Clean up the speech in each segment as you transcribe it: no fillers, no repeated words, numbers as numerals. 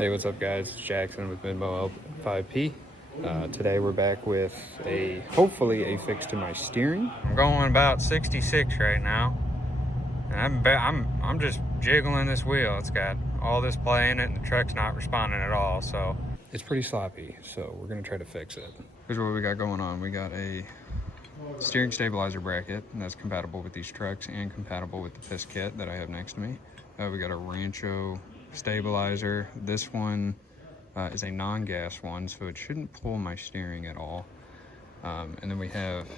Hey, what's up guys? It's Jackson with Midmo L5P. Today we're back with hopefully a fix to my steering. I'm going about 66 right now. And I'm just jiggling this wheel. It's got all this play in it and the truck's not responding at all. So it's pretty sloppy. So we're gonna try to fix it. Here's what we got going on. We got a steering stabilizer bracket that's compatible with these trucks and compatible with the piss kit that I have next to me. We got a Rancho stabilizer. This one is a non-gas one, so it shouldn't pull my steering at all. And then we have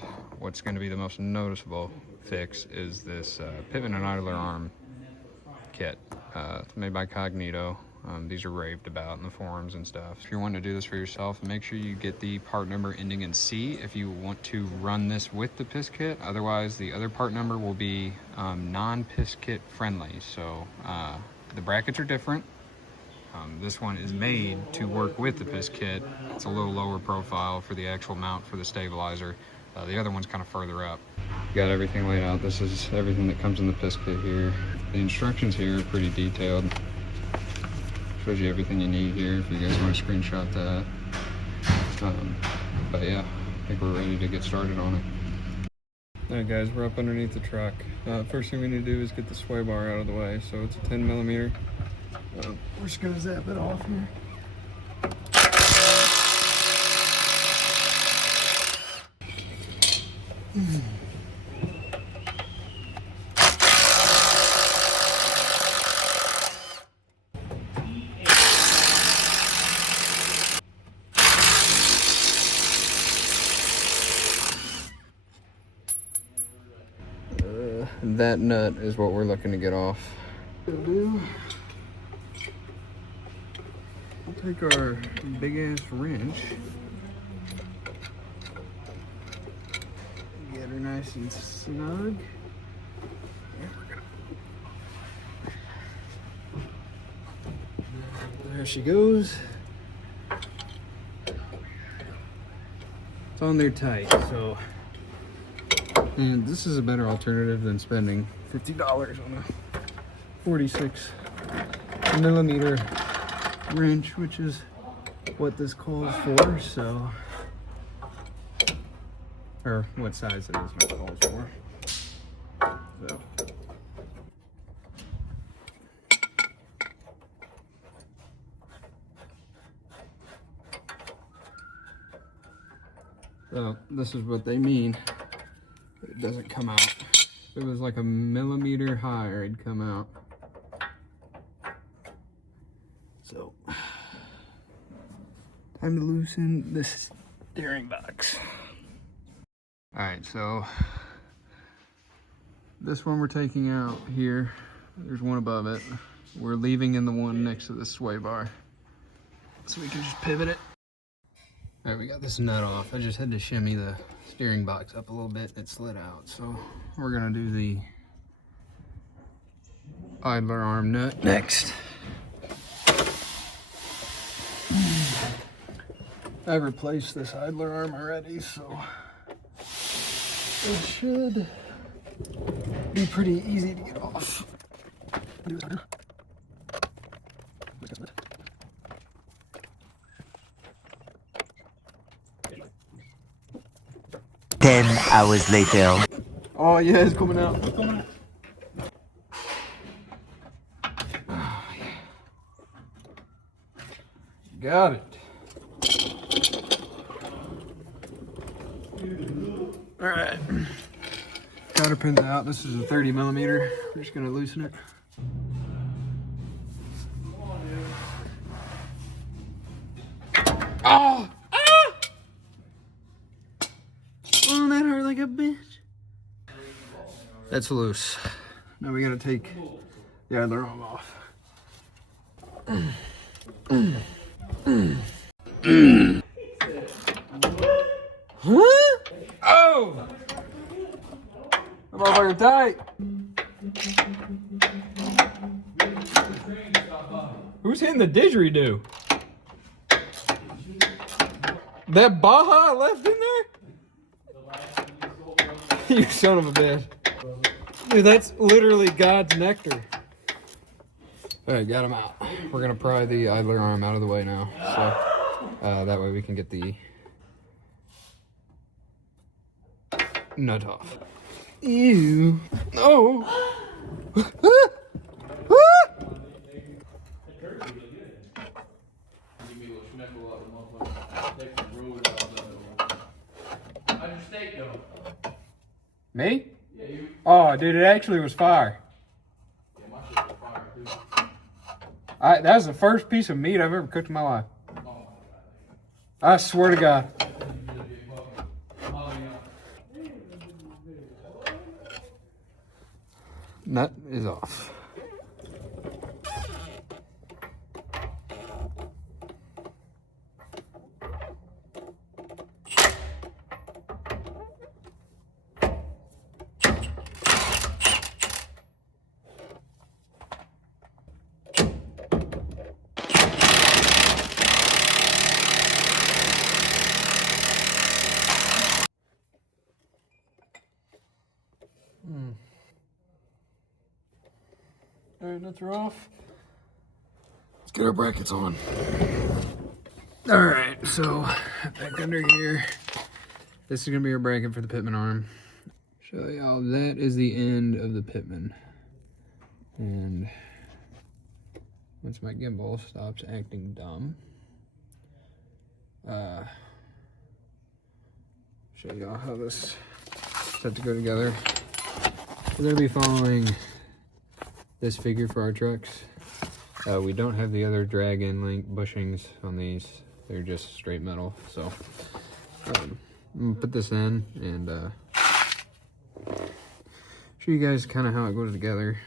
what's going to be the most noticeable fix is this Pitman and idler arm kit. It's made by Cognito. These are raved about in the forums and stuff. If you're wanting to do this for yourself, make sure you get the part number ending in C if you want to run this with the piss kit. Otherwise, the other part number will be non-piss kit friendly. So the brackets are different. This one is made to work with the piss kit. It's a little lower profile for the actual mount for the stabilizer. The other one's kind of further up. Got everything laid out. This is everything that comes in the piss kit here. The instructions here are pretty detailed. Shows you everything you need here if you guys want to screenshot that. But yeah, I think we're ready to get started on it. Alright guys, we're up underneath the truck. First thing we need to do is get the sway bar out of the way. So it's a 10mm. We're just gonna zap it off here. That nut is what we're looking to get off. We'll take our big ass wrench, get her nice and snug. There she goes. It's on there tight, so. And this is a better alternative than spending $50 on a 46mm wrench, which is what this calls for, so. Or what size it is what it calls for. So this is what they mean. It doesn't come out. If it was like a millimeter higher, it'd come out. So, time to loosen this steering box. All right, so this one we're taking out here. There's one above it. We're leaving in the one next to the sway bar. So we can just pivot it. All right, we got this nut off. I just had to shimmy the steering box up a little bit. It slid out. So we're gonna do the idler arm nut next. I replaced this idler arm already, so it should be pretty easy to get off. Ten hours later. Oh yeah, it's coming out. Oh, yeah. Got it. All right. Counter pins out. This is a 30mm. We're just gonna loosen it. Oh! Oh, that hurt like a bitch. That's loose. Now we gotta take the idler arm off. Huh? Oh! That motherfucker tight. Who's hitting the didgeridoo? That Baja left in there? You son of a bitch. Dude, that's literally God's nectar. All right, got him out. We're gonna pry the idler arm out of the way now, so that way we can get the nut off. Ew! No! Me? Yeah, you. Oh, dude, it actually was fire. Yeah, my shit was fire too. That was the first piece of meat I've ever cooked in my life. I swear to God. Nut is off. All right, nuts are off. Let's get our brackets on. All right, so back under here. This is gonna be our bracket for the Pitman arm. Show y'all that is the end of the Pitman. And once my gimbal stops acting dumb, show y'all how this set to go together. We're gonna be following this figure for our trucks. We don't have the other drag-in link bushings on these. They're just straight metal. So I'm gonna put this in and show you guys kind of how it goes together.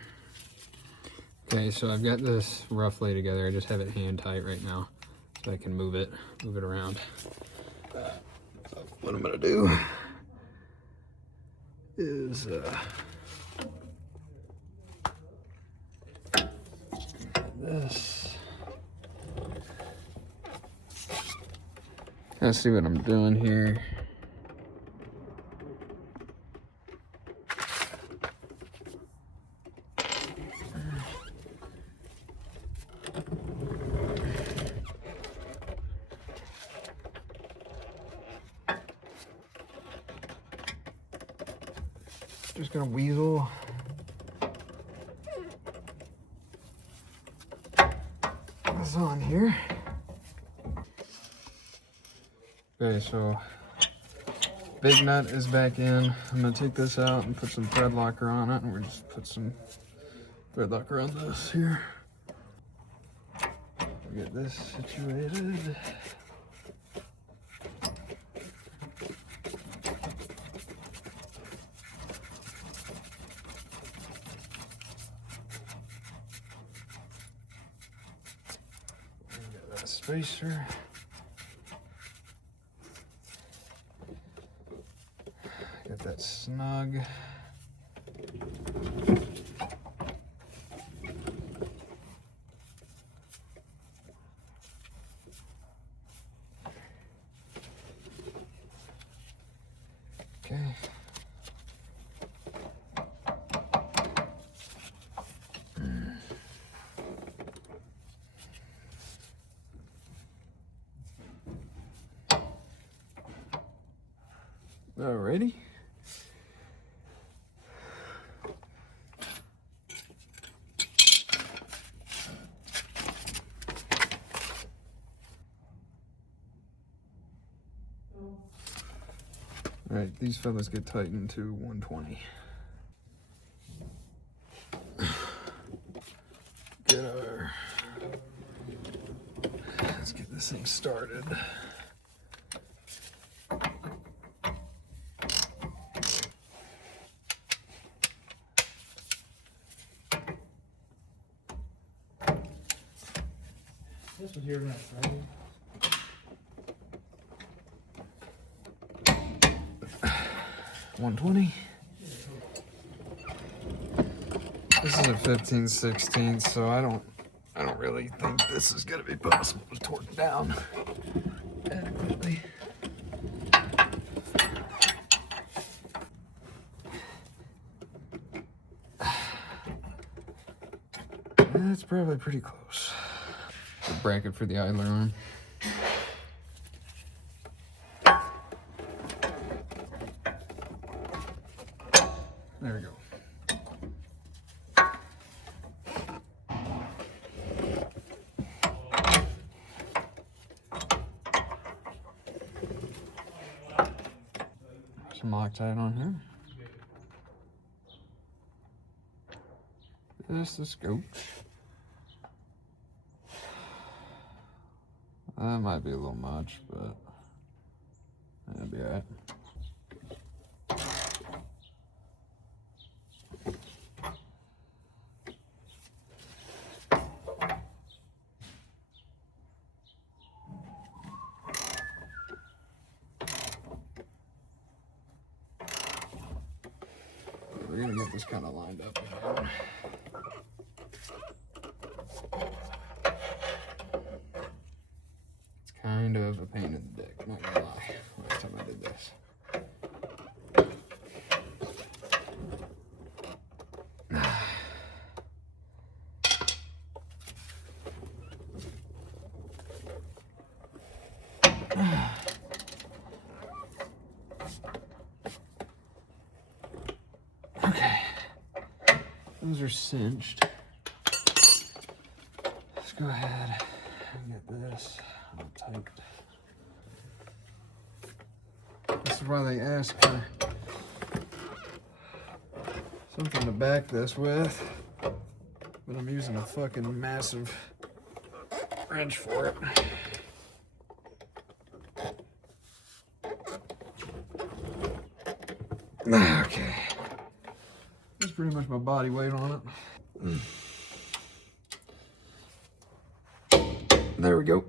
Okay, so I've got this roughly together. I just have it hand tight right now so I can move it around. What I'm gonna do is this. Let's see what I'm doing here. Just gonna weasel this on here. Okay, so big nut is back in. I'm gonna take this out and put some thread locker on it, and we're just put some thread locker on this here. Get this situated. Get that spacer. Get that snug. Okay. Alrighty. All right, these fellas get tightened to 120. Let's get this thing started. This was here next, right? 120. This is a 15/16, so I don't really think this is gonna be possible to torque down adequately. It's probably pretty close. The bracket for the idler arm. There we go. Some Loctite on here. This is scope. That might be a little much, but that'll be alright. We're gonna get this kind of lined up again. It's kind of a pain in the dick, not gonna lie, last time I did this. Okay, those are cinched. Let's go ahead and get this all tight. This is why they ask for something to back this with, but I'm using a fucking massive wrench for it. Okay. That's pretty much my body weight on it. There we go.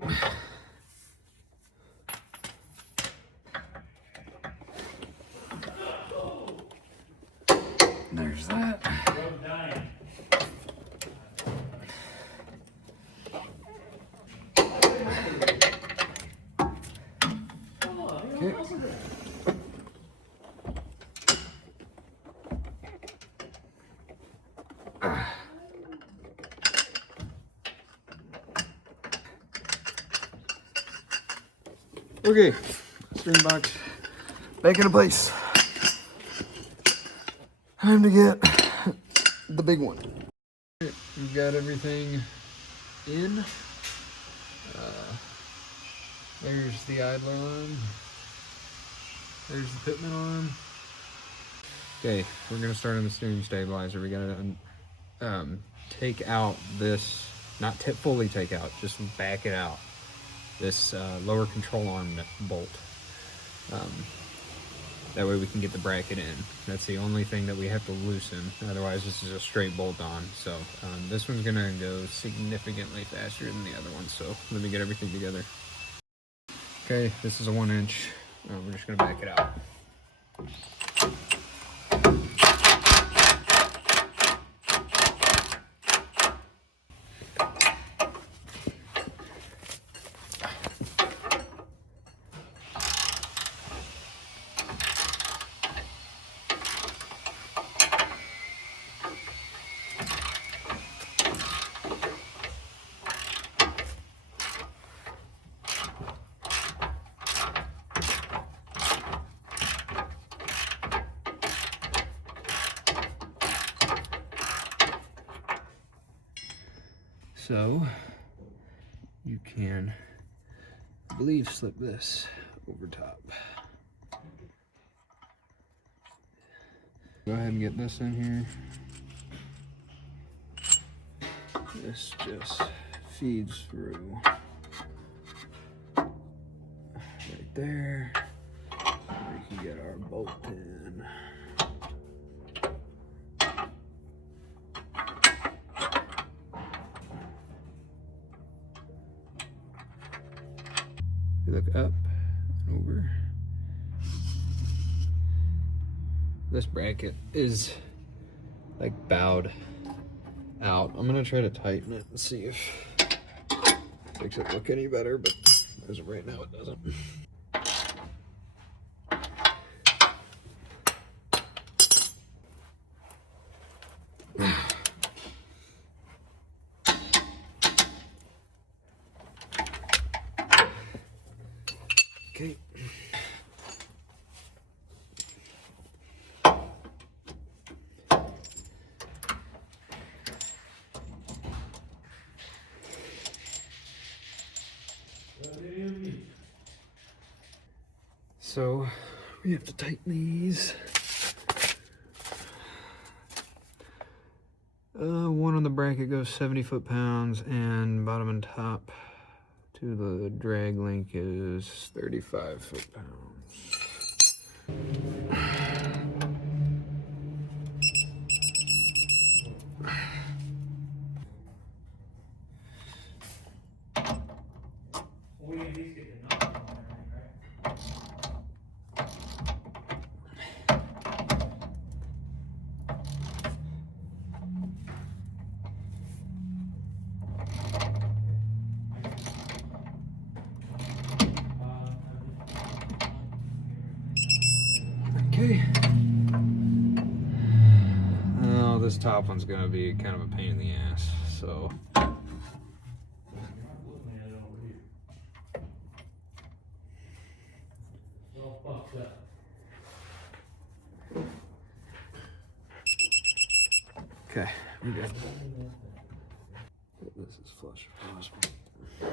There's that. Okay. Okay, steering box back into place. Time to get the big one. We've got everything in. There's the idler arm. There's the Pitman arm. Okay, we're gonna start on the steering stabilizer. We gotta take out this, not fully take out, just back it out. This lower control arm bolt. That way we can get the bracket in. That's the only thing that we have to loosen. Otherwise, this is a straight bolt on. So this one's gonna go significantly faster than the other one. So let me get everything together. Okay, this is a 1 inch. We're just gonna back it out. So you can, I believe, slip this over top. Go ahead and get this in here. This just feeds through right there. We can get our bolt in. You look up and over. This bracket is like bowed out. I'm gonna try to tighten it and see if it makes it look any better, but as of right now it doesn't. Okay. So we have to tighten these. One on the bracket goes 70 foot-pounds, and bottom and top to the drag link is 35 foot-pounds. We at least get the numbers on everything, Okay. Oh, this top one's gonna be kind of a pain in the ass, so. Okay, we good. This is flush if possible. There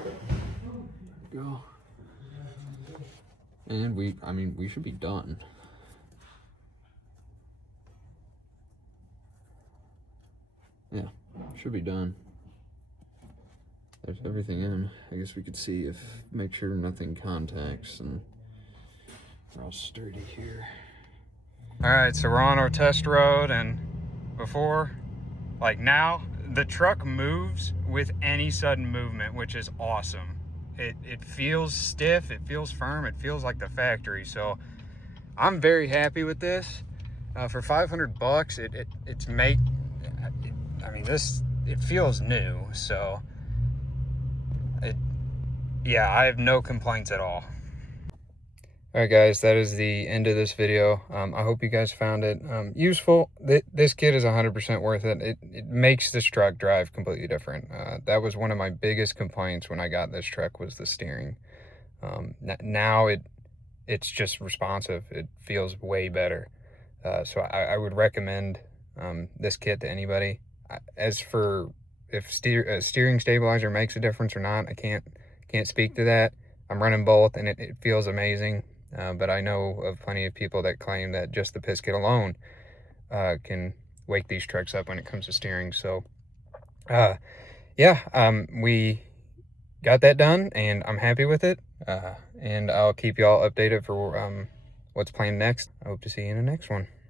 we go. And we should be done. Yeah, should be done. There's everything in. I guess we could see make sure nothing contacts, and they're all sturdy here. All right, so we're on our test road, and before, like now, the truck moves with any sudden movement, which is awesome. It feels stiff, it feels firm, it feels like the factory. So I'm very happy with this. For 500 bucks, it feels new. So yeah, I have no complaints at all. All right, guys, that is the end of this video. I hope you guys found it useful. This kit is 100% worth it. It makes this truck drive completely different. That was one of my biggest complaints when I got this truck, was the steering. Now it's just responsive. It feels way better. So I would recommend this kit to anybody. As for if steering stabilizer makes a difference or not, I can't speak to that. I'm running both, and it feels amazing. But I know of plenty of people that claim that just the piss kit alone can wake these trucks up when it comes to steering. So, yeah, we got that done, and I'm happy with it. And I'll keep you all updated for what's planned next. I hope to see you in the next one.